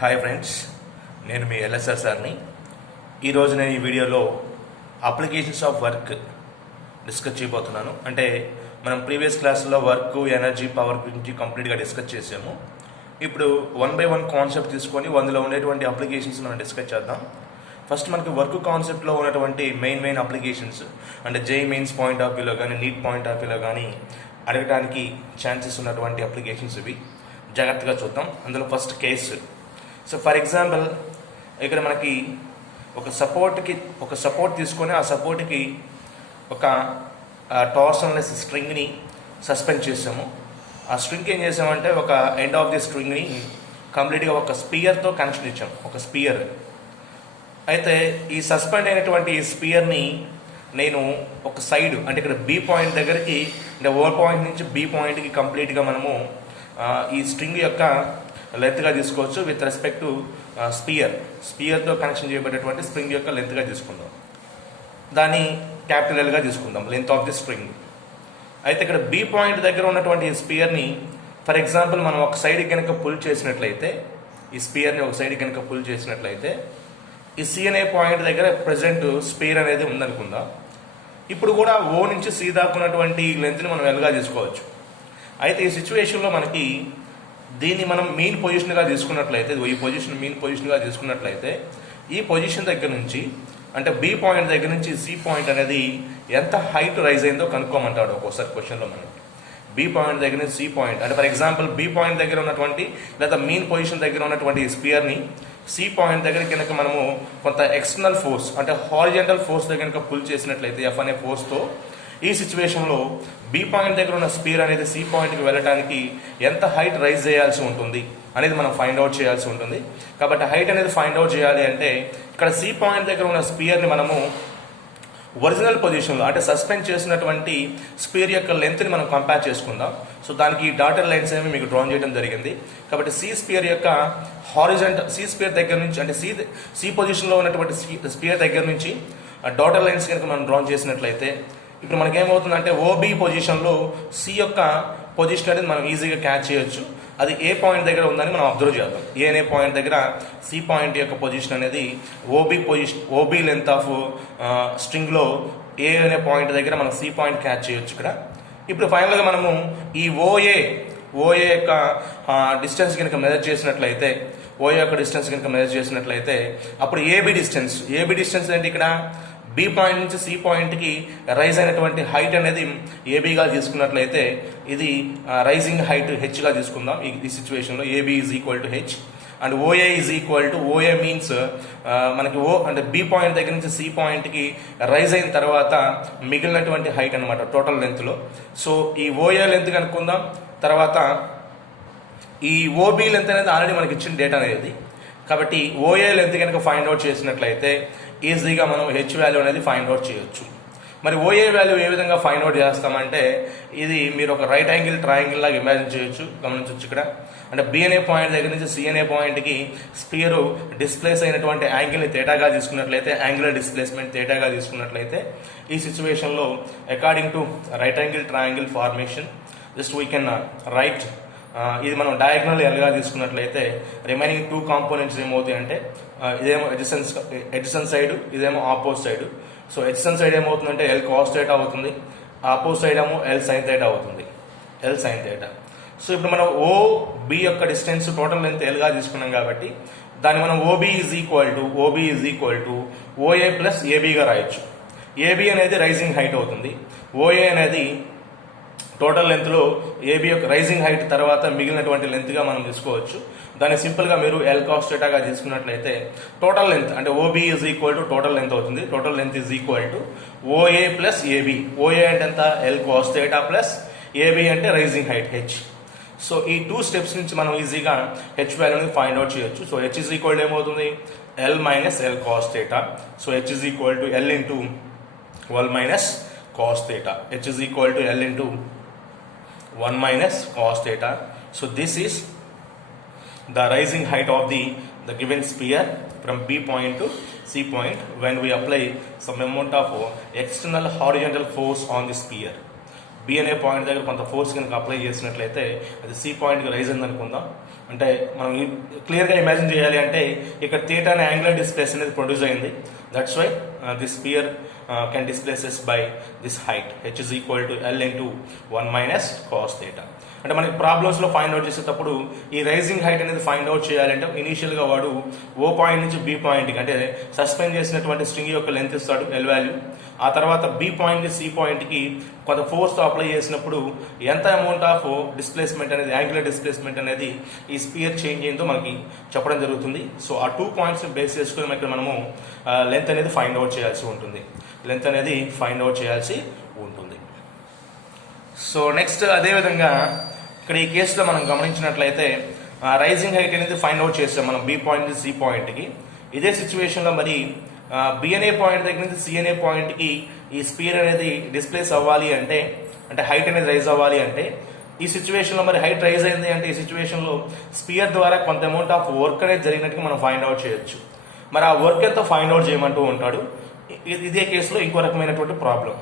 Hi friends, నేను మీ LSR సార్ని. ఈరోజు నేను ఈ వీడియోలో అప్లికేషన్స్ ఆఫ్ వర్క్ డిస్కస్ చేయబోతున్నాను. అంటే మనం ప్రీవియస్ క్లాస్లో వర్క్, ఎనర్జీ, పవర్ గురించి కంప్లీట్గా డిస్కస్ చేసాము. ఇప్పుడు 1 by 1 కాన్సెప్ట్ తీసుకొని అందులో ఉండేటువంటి అప్లికేషన్స్ మనం డిస్కస్ చేద్దాం. ఫస్ట్ మనకి వర్క్ కాన్సెప్ట్లో ఉన్నటువంటి మెయిన్ అప్లికేషన్స్ అంటే జేఈ మెయిన్స్ పాయింట్ ఆఫ్ వ్యూలో కానీ, నీట్ పాయింట్ ఆఫ్ వ్యూలో కానీ అడగడానికి ఛాన్సెస్ ఉన్నటువంటి అప్లికేషన్స్ ఇవి. జాగ్రత్తగా చూద్దాం. అందులో first case. So for example ఇక్కడ మనకి ఒక సపోర్ట్ తీసుకొని ఆ సపోర్ట్కి ఒక టార్షన్లెస్ స్ట్రింగ్ని సస్పెండ్ చేసాము. ఆ స్ట్రింగ్ ఏం చేసామంటే ఒక ఎండ్ ఆఫ్ ది స్ట్రింగ్ని కంప్లీట్గా ఒక స్పియర్తో కనెక్షన్ ఇచ్చాం. ఒక స్పియర్ అయితే ఈ సస్పెండ్ అయినటువంటి ఈ స్పియర్ని నేను ఒక సైడ్ అంటే ఇక్కడ బి పాయింట్ దగ్గరికి అంటే ఓ పాయింట్ నుంచి బి పాయింట్కి కంప్లీట్గా మనము ఈ స్ట్రింగ్ యొక్క లెంత్గా తీసుకోవచ్చు విత్ రెస్పెక్ట్ టు స్పియర్తో కనెక్షన్ చేయబడేటువంటి స్ప్రింగ్ యొక్క లెంత్గా తీసుకుందాం. దాన్ని క్యాపిటల్ ఎల్గా తీసుకుందాం, లెంత్ ఆఫ్ ది స్ప్రింగ్. అయితే ఇక్కడ బి పాయింట్ దగ్గర ఉన్నటువంటి స్పియర్ని ఫర్ ఎగ్జాంపుల్ మనం ఒక సైడ్ కనుక పుల్ చేసినట్లయితే, ఈ స్పియర్ని ఒక సైడ్ కనుక పుల్ చేసినట్లయితే ఈ సి అనే పాయింట్ దగ్గర ప్రజెంట్ స్పియర్ అనేది ఉందనుకుందాం. ఇప్పుడు కూడా ఓ నుంచి సి దాకున్నటువంటి లెంత్ని మనం ఎల్గా తీసుకోవచ్చు. అయితే ఈ సిచ్యువేషన్లో మనకి దీన్ని మనం మెయిన్ పొజిషన్గా తీసుకున్నట్లయితే, ఈ పొజిషన్ మెయిన్ పొజిషన్గా తీసుకున్నట్లయితే ఈ పొజిషన్ దగ్గర నుంచి అంటే బి పాయింట్ దగ్గర నుంచి సి పాయింట్ అనేది ఎంత హైట్ రైజ్ అయిందో కనుక్కోమంటాడు ఒక్కోసారి క్వశ్చన్లో. మనం బి పాయింట్ దగ్గర నుంచి సి పాయింట్ అంటే ఫర్ ఎగ్జాంపుల్ బి పాయింట్ దగ్గర ఉన్నటువంటి లేదా మెయిన్ పొజిషన్ దగ్గర ఉన్నటువంటి స్పియర్ని సి పాయింట్ దగ్గర కనుక మనము కొంత ఎక్స్టర్నల్ ఫోర్స్ అంటే హారిజంటల్ ఫోర్స్ దగ్గర కనుక పుల్ చేసినట్లయితే ఎఫ్ అనే ఫోర్స్తో ఈ సిచ్యువేషన్లో బి పాయింట్ దగ్గర ఉన్న స్పియర్ అనేది సి పాయింట్కి వెళ్ళడానికి ఎంత హైట్ రైజ్ చేయాల్సి ఉంటుంది అనేది మనం ఫైండ్ అవుట్ చేయాల్సి ఉంటుంది. కాబట్టి హైట్ అనేది ఫైండ్ అవుట్ చేయాలి అంటే ఇక్కడ సి పాయింట్ దగ్గర ఉన్న స్పియర్ని మనము ఒరిజినల్ పొజిషన్లో అంటే సస్పెండ్ చేసినటువంటి స్పియర్ యొక్క లెంత్ని మనం కంపేర్ చేసుకుందాం. సో దానికి డాటర్ లైన్స్ ఏమి మీకు డ్రా చేయడం జరిగింది. కాబట్టి సి స్పియర్ యొక్క సి స్పియర్ దగ్గర నుంచి అంటే సి పొజిషన్లో ఉన్నటువంటి స్పియర్ దగ్గర నుంచి డాటర్ లైన్స్ కనుక మనం డ్రా చేసినట్లయితే ఇప్పుడు మనకేమవుతుందంటే ఓబి పొజిషన్లో సి యొక్క పొజిషన్ అనేది మనం ఈజీగా క్యాచ్ చేయొచ్చు. అది ఏ పాయింట్ దగ్గర ఉందని మనం అబ్జర్వ్ చేద్దాం. ఏ అనే పాయింట్ దగ్గర సి పాయింట్ యొక్క పొజిషన్ అనేది ఓబి లెంత్ ఆఫ్ స్ట్రింగ్లో ఏ అనే పాయింట్ దగ్గర మనం సి పాయింట్ క్యాచ్ చేయొచ్చు ఇక్కడ. ఇప్పుడు ఫైనల్గా మనము ఈ ఓఏ యొక్క డిస్టెన్స్ కనుక మెజర్ చేసినట్లయితే అప్పుడు ఏబి డిస్టెన్స్ ఏంటి ఇక్కడ బి పాయింట్ నుంచి సి పాయింట్కి రైజ్ అయినటువంటి హైట్ అనేది ఏబీగా తీసుకున్నట్లయితే ఇది రైజింగ్ హైట్ హెచ్గా తీసుకుందాం. ఈ సిచ్యువేషన్లో AB is equal to H and OA is equal to OA means మనకి ఓ అంటే బి పాయింట్ దగ్గర నుంచి సి పాయింట్కి రైజ్ అయిన తర్వాత మిగిలినటువంటి హైట్ అనమాట టోటల్ లెంత్లో. సో ఈ ఓఏ లెంత్ కనుక్కుందాం. తర్వాత ఈ ఓబీ లెంత్ అనేది ఆల్రెడీ మనకి ఇచ్చిన డేటా అనేది. కాబట్టి ఓఏ లెంత్ కనుక ఫైండ్ అవుట్ చేసినట్లయితే ఈజీగా మనం హెచ్ వాల్యూ అనేది ఫైండ్ అవుట్ చేయొచ్చు. మరి ఓఏ వాల్యూ ఏ విధంగా ఫైండ్ అవుట్ చేస్తామంటే ఇది మీరు ఒక రైట్ యాంగిల్ ట్రయాంగిల్ లాగా ఇమాజిన్ చేయొచ్చు. గమనించవచ్చు ఇక్కడ అంటే బి అనే పాయింట్ దగ్గర నుంచి సి అనే పాయింట్కి స్పియర్ డిస్ప్లేస్ అయినటువంటి యాంగిల్ని తేటాగా తీసుకున్నట్లయితే, యాంగులర్ డిస్ప్లేస్మెంట్ తేటాగా తీసుకున్నట్లయితే ఈ సిచ్యువేషన్లో according to right angle triangle formation just we can write ఇది మనం డయాగ్నల్ ఎల్గా తీసుకున్నట్లయితే రిమైనింగ్ 2 కాంపోనెంట్స్ ఏమవుతాయి అంటే ఇదేమో ఎడ్జసెంట్ సైడ్, ఇదేమో opposite side. So adjacent side ఏమవుతుందంటే ఎల్ కాస్ థీటా అవుతుంది, ఆపోజిట్ సైడ్ ఏమో ఎల్ సైన్ థీటా అవుతుంది, ఎల్ సైన్ థీటా. సో ఇప్పుడు మనం ఓబి యొక్క డిస్టెన్స్ టోటల్ లెంత్ ఎల్గా తీసుకున్నాం కాబట్టి దాన్ని మనం OB is equal to OA plus ఏబీగా రాయొచ్చు. ఏబీ అనేది రైజింగ్ హైట్ అవుతుంది, ఓఏ అనేది టోటల్ లెంత్లో ఏబీ యొక్క రైజింగ్ హైట్ తర్వాత మిగిలినటువంటి లెంత్గా మనం తీసుకోవచ్చు. దాన్ని సింపుల్గా మీరు ఎల్ కాస్ థీటాగా తీసుకున్నట్లయితే టోటల్ లెంత్ అంటే OB is equal to total length అవుతుంది. Total length is equal to OA plus AB. OA అంటే ఎంత L cos theta plus AB అంటే రైజింగ్ హైట్ హెచ్. సో ఈ 2 స్టెప్స్ నుంచి మనం ఈజీగా హెచ్ వాల్యూని ఫైండ్ అవుట్ చేయొచ్చు. So H is equal to ఏమవుతుంది L minus L cos theta. So H is equal to L into 1 minus cos theta. H is equal to L into 1 minus cos theta. So this is the rising height of the given sphere from B point to C point when we apply some amount of external horizontal force on the sphere. B అనే point దగ్గర కొంత force కనుక apply చేసినట్లయితే అది C పాయింట్కి rise అయింది అనుకుందాం. అంటే మనం క్లియర్గా ఇమాజిన్ చేయాలి అంటే ఇక్కడ థీటా అనే యాంగులర్ డిస్ప్లేస్ అనేది ప్రొడ్యూస్ అయింది. That's why this sphere can displaces by this height h is equal to L into 1 minus cos theta. అంటే మనకి ప్రాబ్లమ్స్లో ఫైండ్ అవుట్ చేసేటప్పుడు ఈ రైజింగ్ హైట్ అనేది ఫైండ్ అవుట్ చేయాలంటే ఇనీషియల్గా వాడు ఓ పాయింట్ నుంచి బి పాయింట్కి అంటే సస్పెండ్ చేసినటువంటి స్ట్రింగ్ యొక్క లెంత్ ఇస్తాడు ఎల్ వాల్యూ. ఆ తర్వాత బి పాయింట్ నుంచి సి పాయింట్కి కొంత ఫోర్స్తో అప్లై చేసినప్పుడు ఎంత అమౌంట్ ఆఫ్ డిస్ప్లేస్మెంట్ అనేది యాంగులర్ డిస్ప్లేస్మెంట్ అనేది ఈ స్పియర్ చేంజ్ అయిందో మనకి చెప్పడం జరుగుతుంది. సో ఆ 2 పాయింట్స్ బేస్ చేసుకుని ఇక్కడ మనము లెంత్ అనేది ఫైండ్ అవుట్ చేయాల్సి ఉంటుంది. సో నెక్స్ట్ అదేవిధంగా ఇక్కడ ఈ కేసులో మనం గమనించినట్లయితే రైజింగ్ హైట్ అనేది ఫైండ్ అవుట్ చేస్తాం మనం బి పాయింట్ నుంచి సి పాయింట్కి. ఇదే సిచ్యువేషన్లో మరి బి అనే పాయింట్ దగ్గర నుంచి సి అనే పాయింట్కి ఈ స్పియర్ అనేది డిస్ప్లేస్ అవ్వాలి అంటే హైట్ అనేది రైజ్ అవ్వాలి అంటే ఈ సిచ్యువేషన్లో మరి హైట్ రైజ్ అయింది అంటే ఈ సిచ్యువేషన్లో స్పియర్ ద్వారా కొంత అమౌంట్ ఆఫ్ వర్క్ అనేది జరిగినట్టుగా మనం ఫైండ్ అవుట్ చేయొచ్చు. మరి ఆ వర్క్ ఎంత ఫైండ్ అవుట్ చేయమంటూ ఉంటాడు. ఇదే కేసులో ఇంకో రకమైనటువంటి ప్రాబ్లం.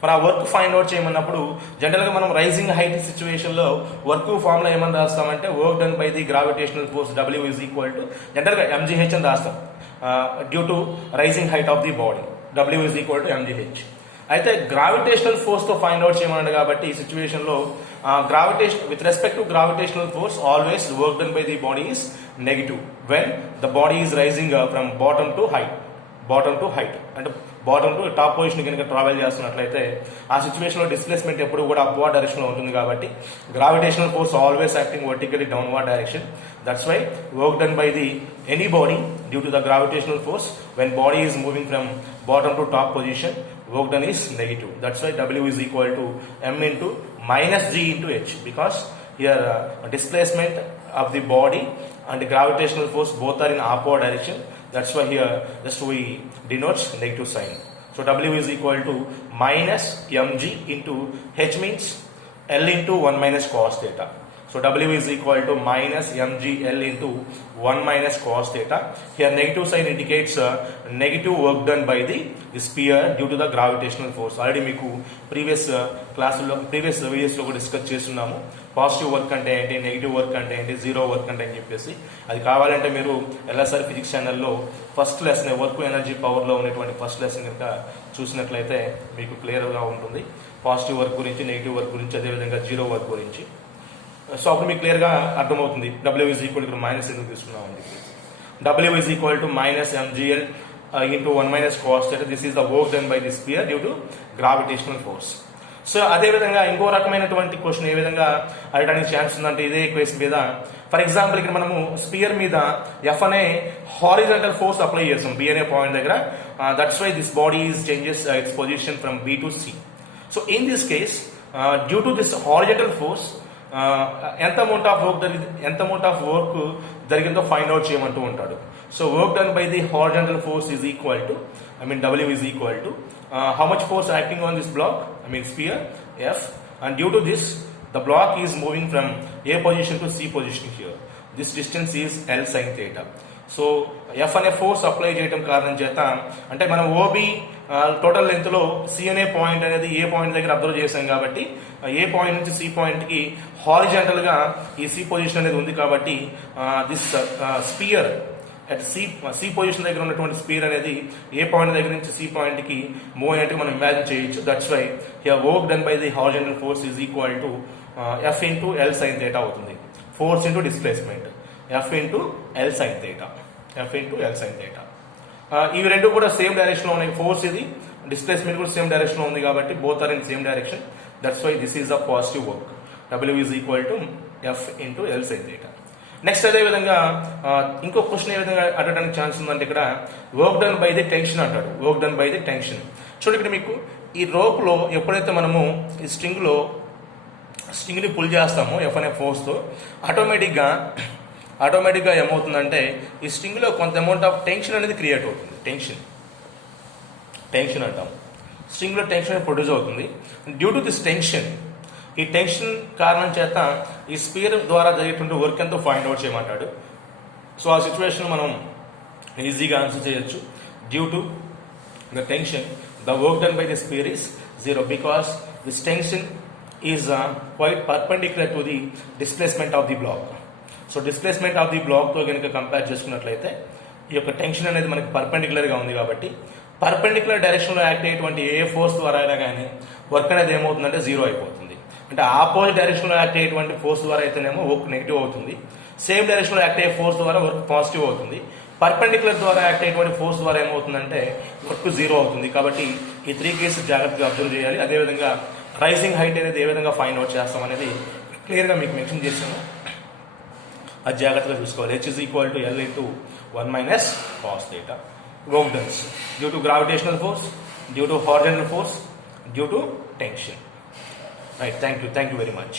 మరి ఆ వర్క్ ఫైండ్ అవుట్ చేయమన్నప్పుడు జనరల్గా మనం రైజింగ్ హైట్ సిచ్యువేషన్లో వర్క్ ఫార్ములా ఏమని రాస్తామంటే work done by the gravitational force W is equal to జనరల్గా mgh అని రాస్తాం due to rising height of the body W is equal to mgh. అయితే గ్రావిటేషనల్ ఫోర్స్తో ఫైండ్ అవుట్ చేయమన్నాడు కాబట్టి ఈ సిచ్యువేషన్లో gravitation with respect to gravitational force always work done by the body is negative when the body is rising from bottom to height అంటే bottom to top position కనుక travel చేస్తున్నట్లయితే ఆ సిచ్యువేషన్లో డిస్ప్లేస్మెంట్ ఎప్పుడు కూడా అప్వర్డ్ డైరెక్షన్లో ఉంటుంది కాబట్టి gravitational force always acting vertically downward direction. That's why work done by the any body due to the gravitational force when body is moving from bottom to top position work done is negative. That's why W is equal to m into minus g into h, because here displacement of the body and the gravitational force both are in upward direction. That's why here just we denotes negative sign. So W is equal to minus mg into h means L into 1 minus cos theta. So W is equal to minus mgl into 1 minus cos theta. Here negative sign indicates negative work done by the sphere due to the gravitational force. Already మీకు previous వీడియోస్లో కూడా discuss చేస్తున్నాము. Positive work అంటే ఏంటి, negative work అంటే ఏంటి, zero work అంటే అని చెప్పేసి. అది కావాలంటే మీరు ఎల్ఎస్ఆర్ ఫిజిక్స్ ఛానల్లో ఫస్ట్ లెసన్ వర్క్ ఎనర్జీ పవర్లో ఉన్నటువంటి ఫస్ట్ లెసన్ కనుక చూసినట్లయితే మీకు క్లియర్గా ఉంటుంది. పాజిటివ్ వర్క్ గురించి, నెగిటివ్ వర్క్ గురించి, అదేవిధంగా జీరో వర్క్ గురించి. సో అప్పుడు మీకు క్లియర్గా అర్థమవుతుంది W is equal to minus ఎందుకు తీసుకున్నామని చెప్పి. W is equal to minus mgl into 1 minus cos theta. This is the work done by the sphere due to gravitational force. So అదేవిధంగా ఇంకో రకమైనటువంటి క్వశ్చన్ ఏ విధంగా అడగడానికి ఛాన్స్ ఉందంటే ఇదే క్వశ్చన్ మీద ఫర్ ఎగ్జాంపుల్ ఇక్కడ మనము స్పియర్ మీద F అనే హారిజాంటల్ ఫోర్స్ అప్లై చేస్తాం B అనే పాయింట్ దగ్గర. That's why this body is changes its position from B to C. So in this case due to this horizontal force ఎంత amount of work జరిగిందో find out చేయమంటూ ఉంటాడు. So work done by the horizontal force is equal to W is equal to how much force acting on this block, sphere F, and due to this the block is moving from A position to C position here. This distance is L sin theta. So F అనే force apply చేయడం కారణం చేత అంటే మనం OB total length లో C అనే point అనేది ఏ పాయింట్ దగ్గర అబ్జర్వ్ చేశాం కాబట్టి ఏ పాయింట్ నుంచి C పాయింట్ కి హారిజాంటల్ గా ఈ C పొజిషన్ అనేది ఉంది కాబట్టి this sphere at C position దగ్గర ఉన్నటువంటి స్పియర్ అనేది ఏ పాయింట్ దగ్గర నుంచి C పాయింట్ కి మూవ్ అయినట్టు మనం ఇమాజిన్ చేయొచ్చు. That's why here work done by the horizontal force is equal to F into L sin theta అవుతుంది. Force into displacement F into L sin theta. ఇవి రెండు కూడా సేమ్ డైరెక్షన్ లో ఉన్నాయి. ఫోర్స్ ఇది, డిస్ప్లేస్మెంట్ కూడా సేమ్ డైరెక్షన్ లో ఉంది కాబట్టి both are in same direction. That's why this is the positive work. W is equal to F into L sin theta. Next అదే విధంగా ఇంకో క్వశ్చన్ ఏ విధంగా అడగడానికి ఛాన్స్ ఉందంటే ఇక్కడ work done by the tension అంటాడు. Work done by the tension. చూడండి ఇక్కడ మీకు ఈ రోప్ లో ఎప్పుడైతే మనము ఈ స్ట్రింగ్ని పుల్ చేస్తామో F అనే ఫోర్స్తో ఆటోమేటిక్గా ఏమవుతుందంటే ఈ స్ట్రింగ్లో కొంత అమౌంట్ ఆఫ్ టెన్షన్ అనేది క్రియేట్ అవుతుంది. టెన్షన్ అంటాం. స్ట్రింగ్లో టెన్షన్ ప్రొడ్యూస్ అవుతుంది. డ్యూ టు దిస్ టెన్షన్, ఈ టెన్షన్ కారణం చేత ఈ స్పియర్ ద్వారా జరిగేటువంటి వర్క్ ఎంతో ఫైండ్ అవుట్ చేయమంటాడు. సో ఆ సిచ్యువేషన్ మనం ఈజీగా ఆన్సర్ చేయొచ్చు. Due to the tension the work done by the sphere is 0 because this tension is quite perpendicular to the displacement of the block. So displacement of the బ్లాక్తో కనుక compare చేసుకున్నట్లయితే ఈ యొక్క tension అనేది మనకి పర్పెండిక్యులర్గా ఉంది కాబట్టి పర్పెండిక్యులర్ డైరెక్షన్లో యాక్ట్ అయ్యేటువంటి ఏ ఫోర్స్ ద్వారా అయినా కానీ వర్క్ అనేది ఏమవుతుందంటే జీరో అయిపోతుంది. అంటే ఆపోజిట్ డైరెక్షన్లో యాక్ట్ అయ్యేటువంటి ఫోర్స్ ద్వారా అయితేనేమో వర్క్ నెగిటివ్ అవుతుంది, సేమ్ డైరెక్షన్లో యాక్ట్ అయ్యే ఫోర్స్ ద్వారా వర్క్ పాజిటివ్ అవుతుంది. పర్పెండిక్యులర్ ద్వారా యాక్ట్ అయ్యేటువంటి ఫోర్స్ ద్వారా ఏమవుతుందంటే వర్క్ జీరో అవుతుంది. కాబట్టి ఈ 3 కేసెస్ జాగ్రత్తగా అబ్జర్వ్ చేయాలి. అదేవిధంగా రైజింగ్ హైట్ అనేది ఏ విధంగా ఫైండ్ అవుట్ చేస్తాం అనేది క్లియర్గా మీకు మెన్షన్ చేసాము, అది జాగ్రత్తగా చూసుకోవాలి. H is equal to L into 1 minus cos theta. Work done due to gravitational force, due to horizontal force, due to tension. Right, thank you very much.